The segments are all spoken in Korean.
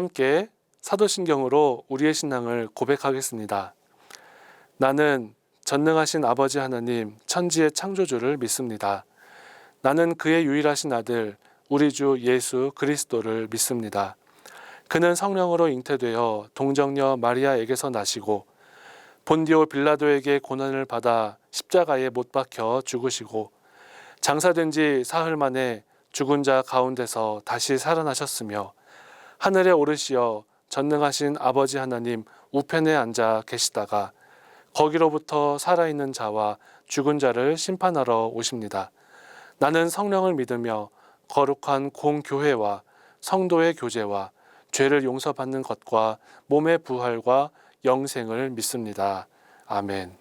함께 사도신경으로 우리의 신앙을 고백하겠습니다. 나는 전능하신 아버지 하나님 천지의 창조주를 믿습니다. 나는 그의 유일하신 아들 우리 주 예수 그리스도를 믿습니다. 그는 성령으로 잉태되어 동정녀 마리아에게서 나시고 본디오 빌라도에게 고난을 받아 십자가에 못 박혀 죽으시고 장사된 지 사흘 만에 죽은 자 가운데서 다시 살아나셨으며 하늘에 오르시어 전능하신 아버지 하나님 우편에 앉아 계시다가 거기로부터 살아있는 자와 죽은 자를 심판하러 오십니다. 나는 성령을 믿으며 거룩한 공교회와 성도의 교제와 죄를 용서받는 것과 몸의 부활과 영생을 믿습니다. 아멘.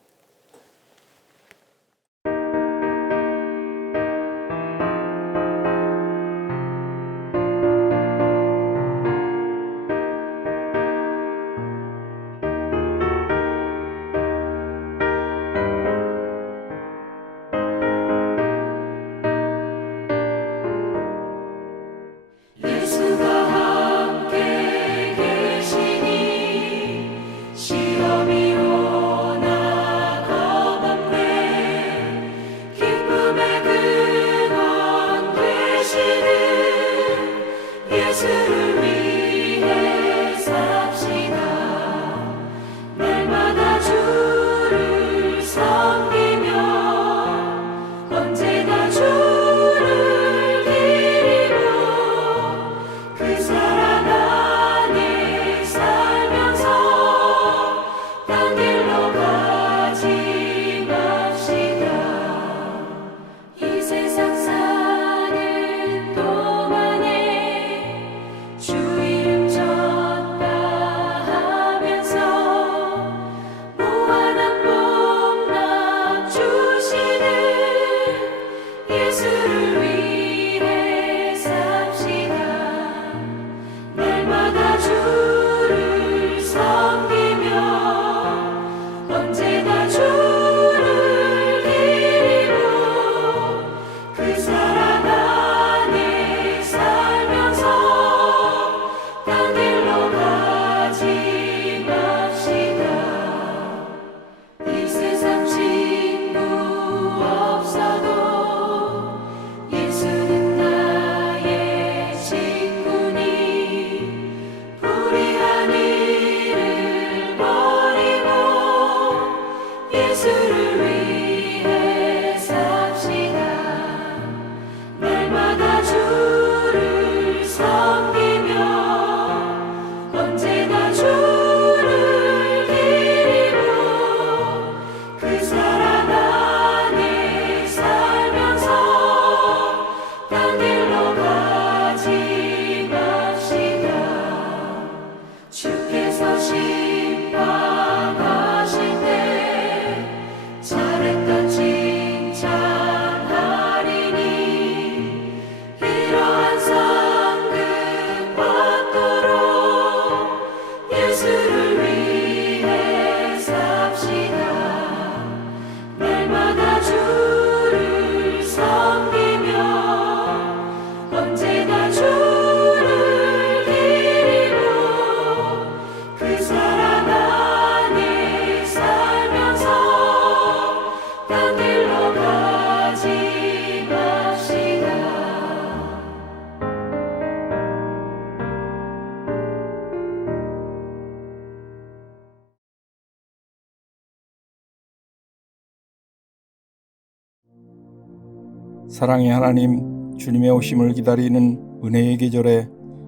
사랑의 하나님, 주님의 오심을 기다리는 은혜의 계절에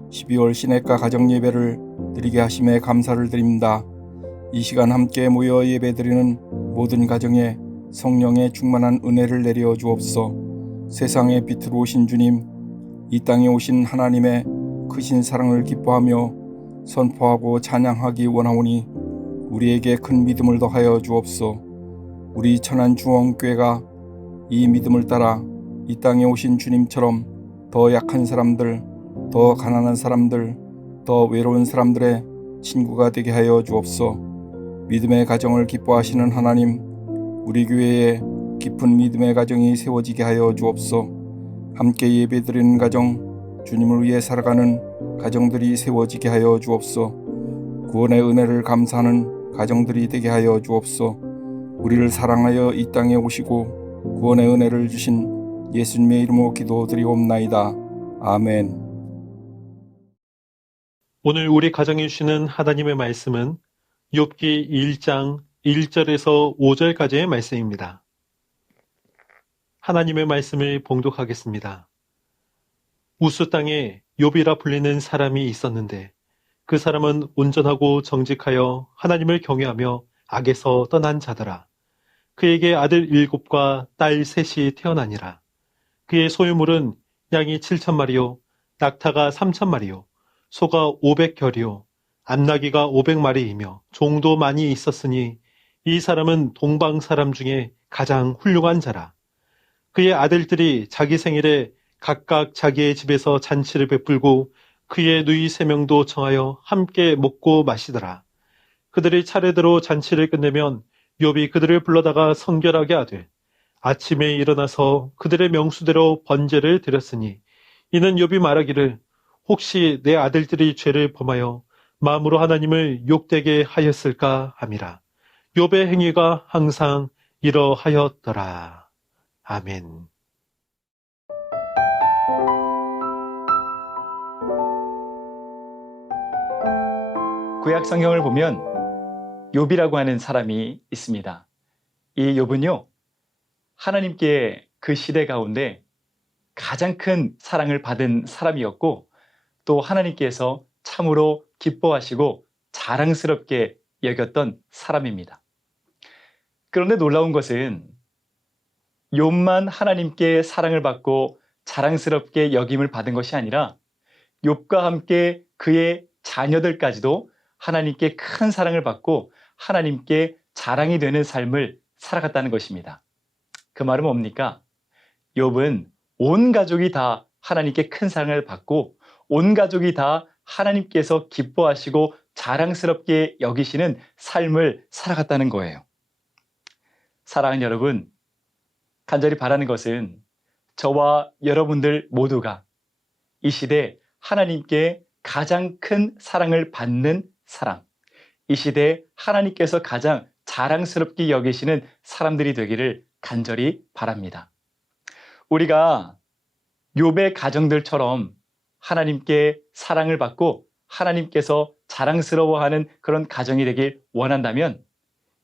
12월 시내가 가정예배를 드리게 하심에 감사를 드립니다. 이 시간 함께 모여 예배드리는 모든 가정에 성령의 충만한 은혜를 내려 주옵소서. 세상의 빛으로 오신 주님, 이 땅에 오신 하나님의 크신 사랑을 기뻐하며 선포하고 찬양하기 원하오니 우리에게 큰 믿음을 더하여 주옵소서. 우리 천안중앙교회가 이 믿음을 따라 이 땅에 오신 주님처럼 더 약한 사람들, 더 가난한 사람들, 더 외로운 사람들의 친구가 되게 하여 주옵소서. 믿음의 가정을 기뻐하시는 하나님, 우리 교회에 깊은 믿음의 가정이 세워지게 하여 주옵소서. 함께 예배드리는 가정, 주님을 위해 살아가는 가정들이 세워지게 하여 주옵소. 구원의 은혜를 감사하는 가정들이 되게 하여 주옵소. 우리를 사랑하여 이 땅에 오시고 구원의 은혜를 주신 예수님의 이름으로 기도드리옵나이다. 아멘. 오늘 우리 가정에 주시는 하나님의 말씀은 욥기 1장 1절에서 5절까지의 말씀입니다. 하나님의 말씀을 봉독하겠습니다. 우스 땅에 욥이라 불리는 사람이 있었는데 그 사람은 온전하고 정직하여 하나님을 경외하며 악에서 떠난 자더라. 그에게 아들 7과 딸 3이 태어나니라. 그의 소유물은 양이 7,000마리요 낙타가 3,000마리요 소가 500결이요 암나귀가 500마리이며 종도 많이 있었으니 이 사람은 동방 사람 중에 가장 훌륭한 자라. 그의 아들들이 자기 생일에 각각 자기의 집에서 잔치를 베풀고 그의 누이 3명도 청하여 함께 먹고 마시더라. 그들이 차례대로 잔치를 끝내면 욥이 그들을 불러다가 성결하게 하되 아침에 일어나서 그들의 명수대로 번제를 드렸으니 이는 욥이 말하기를 혹시 내 아들들이 죄를 범하여 마음으로 하나님을 욕되게 하였을까 함이라. 욥의 행위가 항상 이러하였더라. 아멘. 구약 성경을 보면 욥이라고 하는 사람이 있습니다. 이 욥은요, 하나님께 그 시대 가운데 가장 큰 사랑을 받은 사람이었고 또 하나님께서 참으로 기뻐하시고 자랑스럽게 여겼던 사람입니다. 그런데 놀라운 것은 욥만 하나님께 사랑을 받고 자랑스럽게 여김을 받은 것이 아니라 욥과 함께 그의 자녀들까지도 하나님께 큰 사랑을 받고 하나님께 자랑이 되는 삶을 살아갔다는 것입니다. 그 말은 뭡니까? 욥은 온 가족이 다 하나님께 큰 사랑을 받고 온 가족이 다 하나님께서 기뻐하시고 자랑스럽게 여기시는 삶을 살아갔다는 거예요. 사랑하는 여러분, 간절히 바라는 것은 저와 여러분들 모두가 이 시대 하나님께 가장 큰 사랑을 받는 사람, 이 시대에 하나님께서 가장 자랑스럽게 여기시는 사람들이 되기를 간절히 바랍니다. 우리가 욥의 가정들처럼 하나님께 사랑을 받고 하나님께서 자랑스러워하는 그런 가정이 되길 원한다면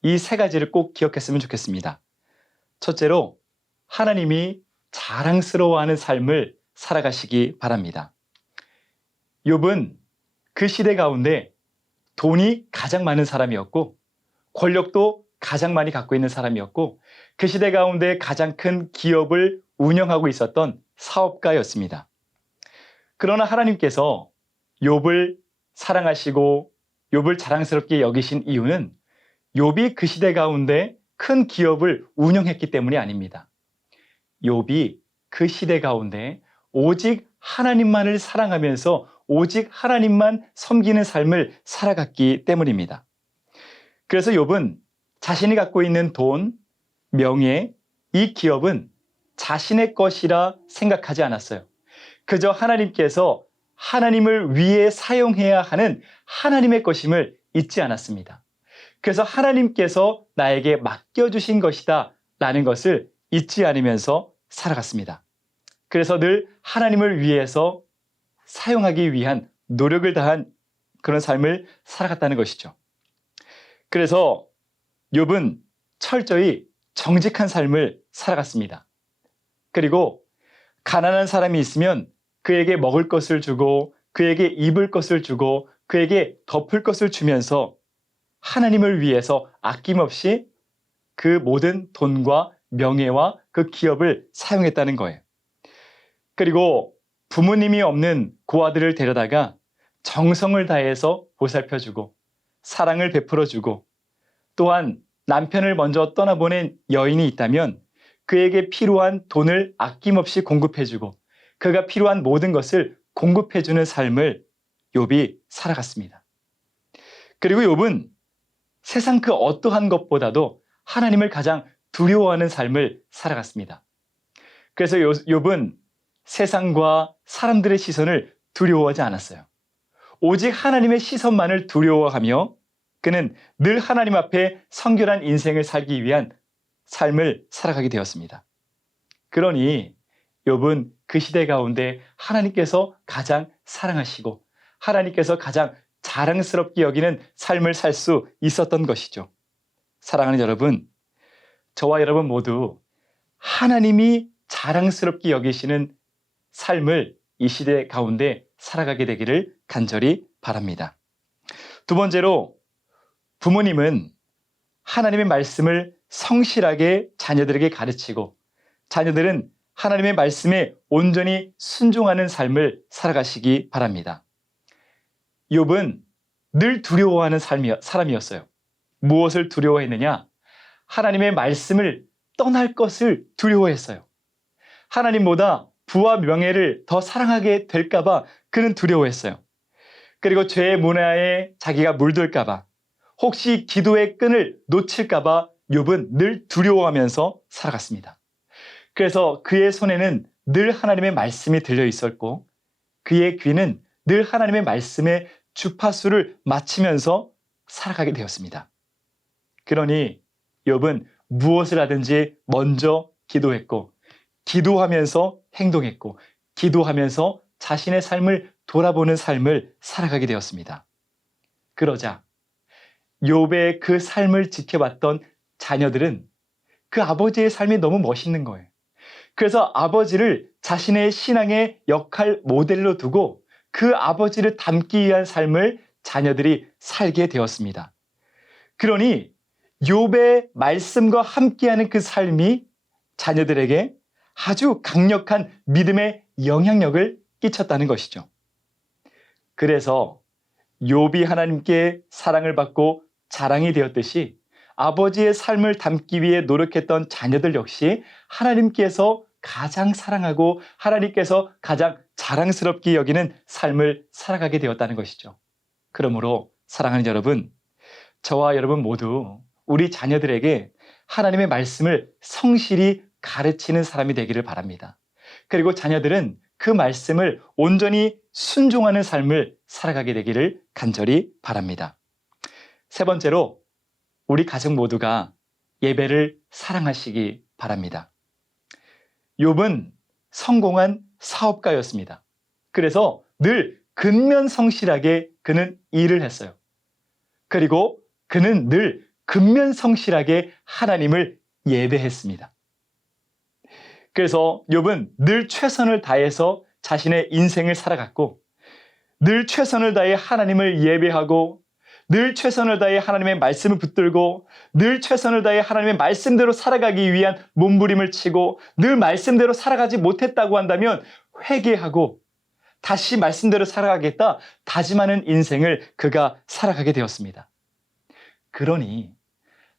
이 3가지를 꼭 기억했으면 좋겠습니다. 첫째로 하나님이 자랑스러워하는 삶을 살아가시기 바랍니다. 욥은 그 시대 가운데 돈이 가장 많은 사람이었고 권력도 가장 많이 갖고 있는 사람이었고 그 시대 가운데 가장 큰 기업을 운영하고 있었던 사업가였습니다. 그러나 하나님께서 욥을 사랑하시고 욥을 자랑스럽게 여기신 이유는 욥이 그 시대 가운데 큰 기업을 운영했기 때문이 아닙니다. 욥이 그 시대 가운데 오직 하나님만을 사랑하면서 오직 하나님만 섬기는 삶을 살아갔기 때문입니다. 그래서 욥은 자신이 갖고 있는 돈, 명예, 이 기업은 자신의 것이라 생각하지 않았어요. 그저 하나님께서 하나님을 위해 사용해야 하는 하나님의 것임을 잊지 않았습니다. 그래서 하나님께서 나에게 맡겨주신 것이다 라는 것을 잊지 않으면서 살아갔습니다. 그래서 늘 하나님을 위해서 사용하기 위한 노력을 다한 그런 삶을 살아갔다는 것이죠. 그래서 욥은 철저히 정직한 삶을 살아갔습니다. 그리고 가난한 사람이 있으면 그에게 먹을 것을 주고 그에게 입을 것을 주고 그에게 덮을 것을 주면서 하나님을 위해서 아낌없이 그 모든 돈과 명예와 그 기업을 사용했다는 거예요. 그리고 부모님이 없는 고아들을 데려다가 정성을 다해서 보살펴주고 사랑을 베풀어주고 또한 남편을 먼저 떠나보낸 여인이 있다면 그에게 필요한 돈을 아낌없이 공급해주고 그가 필요한 모든 것을 공급해주는 삶을 욥이 살아갔습니다. 그리고 욥은 세상 그 어떠한 것보다도 하나님을 가장 두려워하는 삶을 살아갔습니다. 그래서 욥은 세상과 사람들의 시선을 두려워하지 않았어요. 오직 하나님의 시선만을 두려워하며 그는 늘 하나님 앞에 성결한 인생을 살기 위한 삶을 살아가게 되었습니다. 그러니 욥은 그 시대 가운데 하나님께서 가장 사랑하시고 하나님께서 가장 자랑스럽게 여기는 삶을 살 수 있었던 것이죠. 사랑하는 여러분, 저와 여러분 모두 하나님이 자랑스럽게 여기시는 삶을 이 시대 가운데 살아가게 되기를 간절히 바랍니다. 두 번째로, 부모님은 하나님의 말씀을 성실하게 자녀들에게 가르치고 자녀들은 하나님의 말씀에 온전히 순종하는 삶을 살아가시기 바랍니다. 욥은 늘 두려워하는 사람이었어요. 무엇을 두려워했느냐? 하나님의 말씀을 떠날 것을 두려워했어요. 하나님보다 부와 명예를 더 사랑하게 될까봐 그는 두려워했어요. 그리고 죄의 문화에 자기가 물들까봐, 혹시 기도의 끈을 놓칠까봐 욥은 늘 두려워하면서 살아갔습니다. 그래서 그의 손에는 늘 하나님의 말씀이 들려 있었고 그의 귀는 늘 하나님의 말씀의 주파수를 맞추면서 살아가게 되었습니다. 그러니 욥은 무엇을 하든지 먼저 기도했고 기도하면서 행동했고 기도하면서 자신의 삶을 돌아보는 삶을 살아가게 되었습니다. 그러자 욥의 그 삶을 지켜봤던 자녀들은 그 아버지의 삶이 너무 멋있는 거예요. 그래서 아버지를 자신의 신앙의 역할 모델로 두고 그 아버지를 닮기 위한 삶을 자녀들이 살게 되었습니다. 그러니 욥의 말씀과 함께하는 그 삶이 자녀들에게 아주 강력한 믿음의 영향력을 끼쳤다는 것이죠. 그래서 욥이 하나님께 사랑을 받고 자랑이 되었듯이 아버지의 삶을 담기 위해 노력했던 자녀들 역시 하나님께서 가장 사랑하고 하나님께서 가장 자랑스럽게 여기는 삶을 살아가게 되었다는 것이죠. 그러므로 사랑하는 여러분, 저와 여러분 모두 우리 자녀들에게 하나님의 말씀을 성실히 가르치는 사람이 되기를 바랍니다. 그리고 자녀들은 그 말씀을 온전히 순종하는 삶을 살아가게 되기를 간절히 바랍니다. 세 번째로, 우리 가족 모두가 예배를 사랑하시기 바랍니다. 욥은 성공한 사업가였습니다. 그래서 늘 근면성실하게 그는 일을 했어요. 그리고 그는 늘 근면성실하게 하나님을 예배했습니다. 그래서 욥은 늘 최선을 다해서 자신의 인생을 살아갔고 늘 최선을 다해 하나님을 예배하고 늘 최선을 다해 하나님의 말씀을 붙들고 늘 최선을 다해 하나님의 말씀대로 살아가기 위한 몸부림을 치고 늘 말씀대로 살아가지 못했다고 한다면 회개하고 다시 말씀대로 살아가겠다 다짐하는 인생을 그가 살아가게 되었습니다. 그러니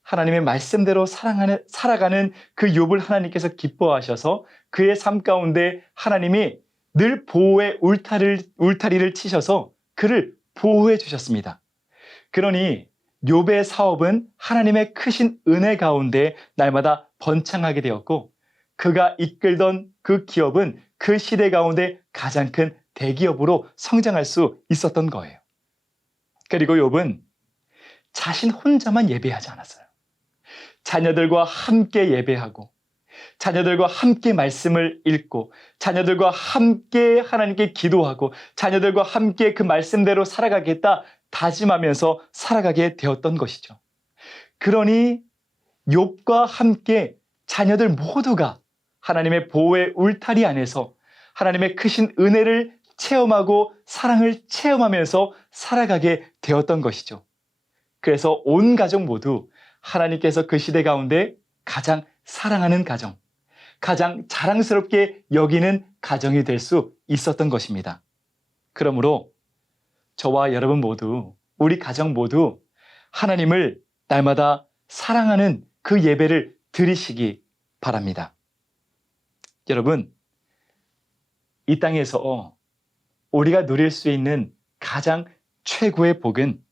하나님의 말씀대로 살아가는 그 욥을 하나님께서 기뻐하셔서 그의 삶 가운데 하나님이 늘 보호의 울타리를 치셔서 그를 보호해 주셨습니다. 그러니 욥의 사업은 하나님의 크신 은혜 가운데 날마다 번창하게 되었고 그가 이끌던 그 기업은 그 시대 가운데 가장 큰 대기업으로 성장할 수 있었던 거예요. 그리고 욥은 자신 혼자만 예배하지 않았어요. 자녀들과 함께 예배하고 자녀들과 함께 말씀을 읽고 자녀들과 함께 하나님께 기도하고 자녀들과 함께 그 말씀대로 살아가겠다 다짐하면서 살아가게 되었던 것이죠. 그러니 욥과 함께 자녀들 모두가 하나님의 보호의 울타리 안에서 하나님의 크신 은혜를 체험하고 사랑을 체험하면서 살아가게 되었던 것이죠. 그래서 온 가족 모두 하나님께서 그 시대 가운데 가장 사랑하는 가정, 가장 자랑스럽게 여기는 가정이 될 수 있었던 것입니다. 그러므로 저와 여러분 모두, 우리 가정 모두 하나님을 날마다 사랑하는 그 예배를 드리시기 바랍니다. 여러분, 이 땅에서 우리가 누릴 수 있는 가장 최고의 복은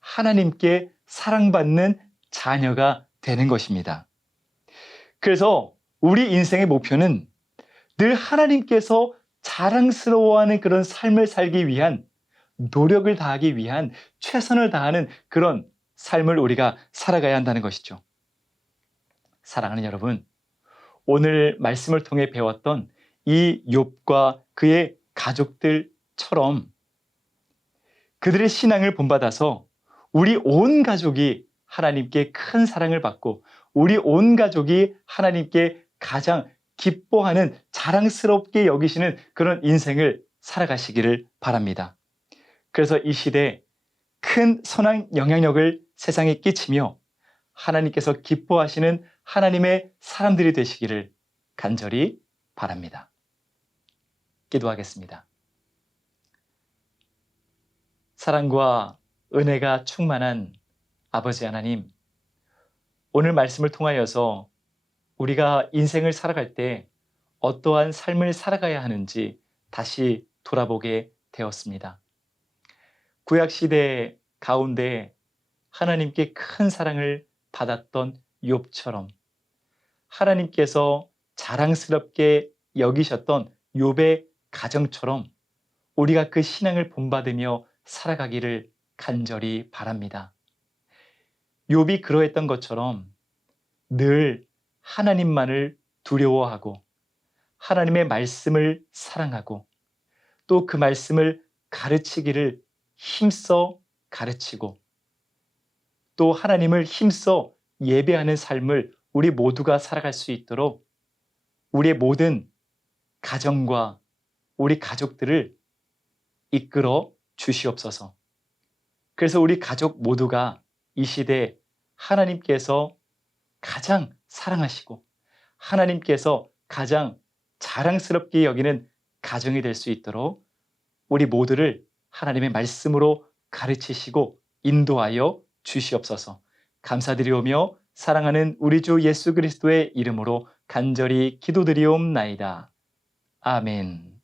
하나님께 사랑받는 자녀가 되는 것입니다. 그래서 우리 인생의 목표는 늘 하나님께서 자랑스러워하는 그런 삶을 살기 위한 노력을 다하기 위한 최선을 다하는 그런 삶을 우리가 살아가야 한다는 것이죠. 사랑하는 여러분, 오늘 말씀을 통해 배웠던 이 욥과 그의 가족들처럼 그들의 신앙을 본받아서 우리 온 가족이 하나님께 큰 사랑을 받고 우리 온 가족이 하나님께 가장 기뻐하는 자랑스럽게 여기시는 그런 인생을 살아가시기를 바랍니다. 그래서 이 시대에 큰 선한 영향력을 세상에 끼치며 하나님께서 기뻐하시는 하나님의 사람들이 되시기를 간절히 바랍니다. 기도하겠습니다. 사랑과 은혜가 충만한 아버지 하나님, 오늘 말씀을 통하여서 우리가 인생을 살아갈 때 어떠한 삶을 살아가야 하는지 다시 돌아보게 되었습니다. 구약시대 가운데 하나님께 큰 사랑을 받았던 욥처럼 하나님께서 자랑스럽게 여기셨던 욥의 가정처럼 우리가 그 신앙을 본받으며 살아가기를 간절히 바랍니다. 욥이 그러했던 것처럼 늘 하나님만을 두려워하고 하나님의 말씀을 사랑하고 또 그 말씀을 가르치기를 힘써 가르치고 또 하나님을 힘써 예배하는 삶을 우리 모두가 살아갈 수 있도록 우리의 모든 가정과 우리 가족들을 이끌어 주시옵소서. 그래서 우리 가족 모두가 이 시대에 하나님께서 가장 사랑하시고 하나님께서 가장 자랑스럽게 여기는 가정이 될 수 있도록 우리 모두를 하나님의 말씀으로 가르치시고 인도하여 주시옵소서. 감사드리오며 사랑하는 우리 주 예수 그리스도의 이름으로 간절히 기도드리옵나이다. 아멘.